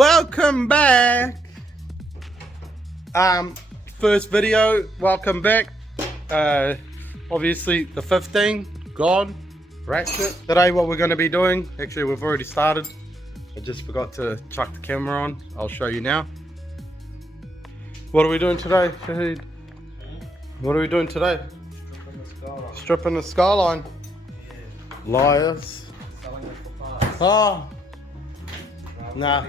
Welcome back. First video, welcome back. Obviously the 15 gone, ratchet. Today what we're going to be doing, actually we've already started. I just forgot to chuck the camera on. I'll show you now. What are we doing today, Shahid? What are we doing today? Stripping the skyline. Stripping the skyline. Yeah. Liars. Selling it for parts. Oh, nah.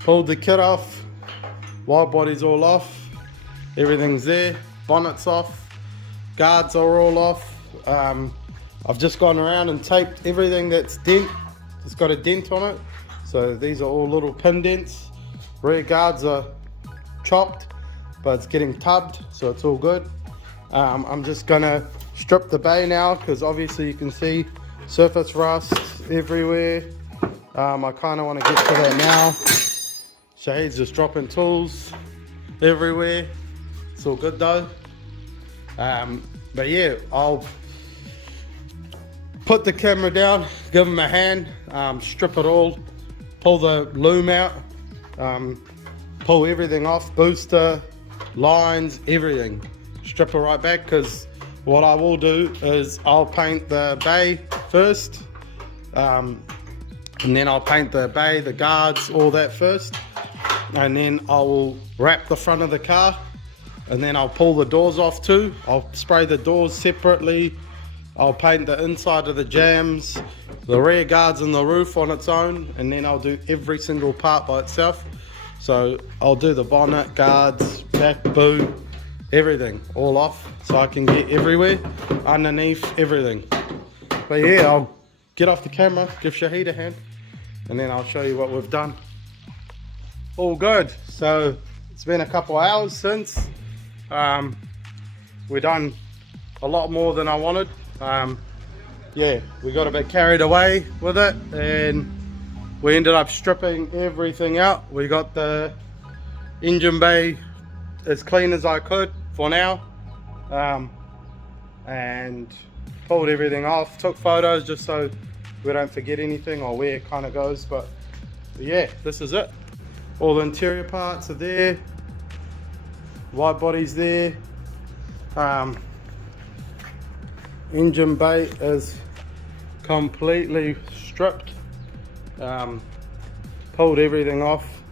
Pulled the kit off. Wide body's all off. Everything's there. Bonnet's off. Guards are all off. I've just gone around and taped everything that's dent. It's got a dent on it. So these are all little pin dents. Rear guards are chopped, but it's getting tubbed, so it's all good. I'm just gonna strip the bay now because obviously you can see surface rust everywhere. I kind of want to get to that now. Shahid's just dropping tools everywhere. It's all good though. But yeah, I'll put the camera down, give him a hand, strip it all, pull the loom out, pull everything off, booster, lines, everything. Strip it right back, because what I will do is I'll paint the bay first, and then I'll paint the bay, the guards, all that first, and then I will wrap the front of the car, and then I'll pull the doors off too. I'll spray the doors separately. I'll paint the inside of the jams, the rear guards and the roof on its own, and then I'll do every single part by itself. So I'll do the bonnet, guards, back boot, everything all off, so I can get everywhere, underneath, everything. But yeah, I'll get off the camera, give Shahid a hand, and then I'll show you what we've done. All good. So it's been a couple hours since. We've done a lot more than I wanted. Yeah, we got a bit carried away with it, and we ended up stripping everything out. We got the engine bay as clean as I could for now, and pulled everything off, took photos just so we don't forget anything or where it kind of goes. But yeah, this is it. All the interior parts are there, wide body's there, engine bay is completely stripped, pulled everything off.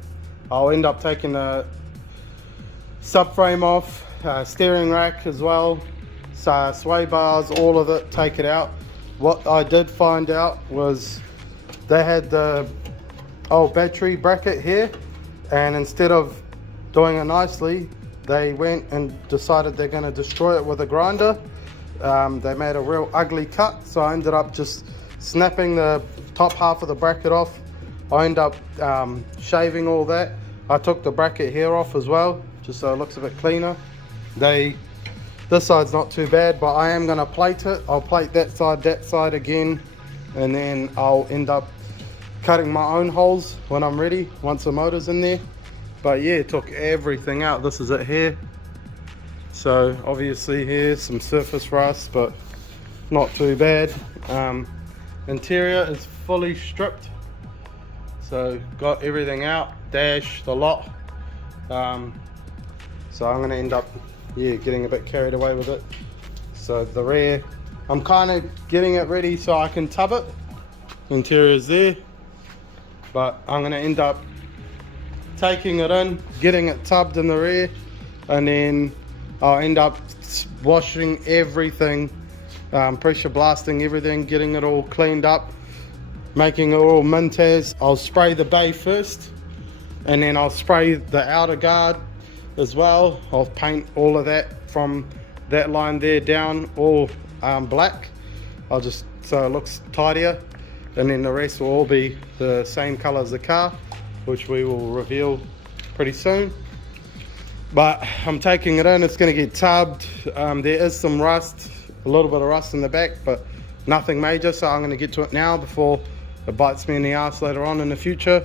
I'll end up taking the subframe off, steering rack as well, so sway bars, all of it, take it out. What I did find out was they had the old battery bracket here, and instead of doing it nicely, they went and decided they're going to destroy it with a grinder. They made a real ugly cut, so I ended up just snapping the top half of the bracket off. I ended up shaving all that. I took the bracket here off as well, just so it looks a bit cleaner. This side's not too bad, but I am going to plate it. I'll plate that side again, and then I'll end up cutting my own holes when I'm ready, once the motor's in there. But yeah, took everything out. This is it here. So obviously here's some surface rust, but not too bad. Interior is fully stripped, so got everything out, dash, the lot. So I'm going to end up getting a bit carried away with it. So the rear, I'm kind of getting it ready so I can tub it. Interior is there, but I'm going to end up taking it in, getting it tubbed in the rear, and then I'll end up washing everything, pressure blasting everything, getting it all cleaned up, making it all mint-as. I'll spray the bay first, and then I'll spray the outer guard as well. I'll paint all of that from that line there down all black. I'll just, so it looks tidier, and then the rest will all be the same color as the car, which we will reveal pretty soon. But I'm taking it in, it's going to get tubbed. There is some rust, a little bit of rust in the back, but nothing major, so I'm going to get to it now before it bites me in the ass later on in the future.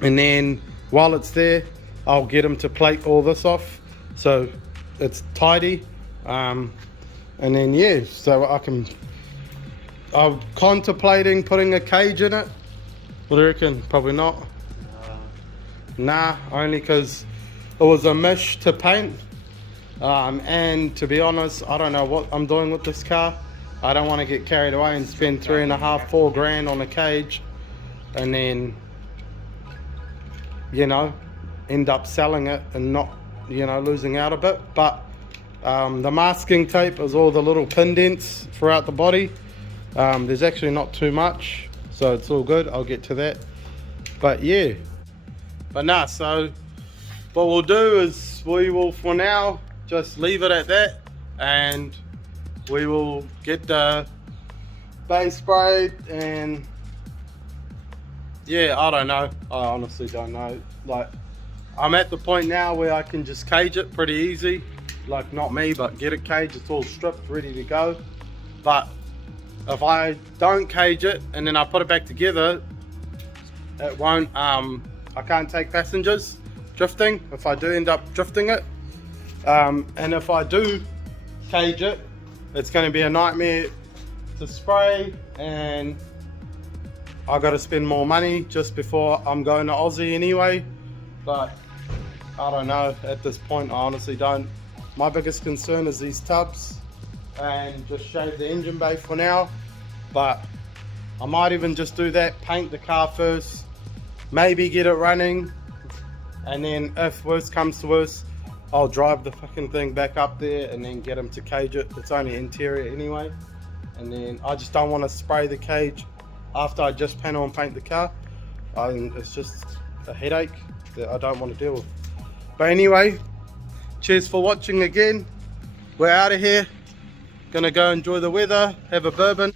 And then while it's there, I'll get them to plate all this off so it's tidy. And then yeah, so I'm contemplating putting a cage in it, What do you reckon? Probably not. Uh, Nah, only because it was a mish to paint. And to be honest, I don't know what I'm doing with this car. I don't want to get carried away and spend 3.5, 4 grand on a cage and then, you know, end up selling it and not, you know, losing out a bit. But the masking tape is all the little pin dents throughout the body. There's actually not too much, so it's all good. I'll get to that. But yeah, but nah, so what we'll do is we will for now just leave it at that, and we will get the base sprayed. And yeah, I don't know, I honestly don't know. Like, I'm at the point now where I can just cage it pretty easy, like not me, but get it caged. It's all stripped, ready to go. But if I don't cage it and then I put it back together, it won't, I can't take passengers drifting if I do end up drifting it. And if I do cage it, it's going to be a nightmare to spray, and I got to spend more money just before I'm going to Aussie anyway. But I don't know, at this point I honestly don't. My biggest concern is these tubs, and just shave the engine bay for now. But I might even just do that, paint the car first, maybe get it running, and then if worse comes to worse, I'll drive the fucking thing back up there and then get them to cage it. It's only interior anyway. And then I just don't want to spray the cage after I just panel and paint the car. It's just a headache that I don't want to deal with. But anyway, cheers for watching again. We're out of here. Gonna go enjoy the weather, have a bourbon.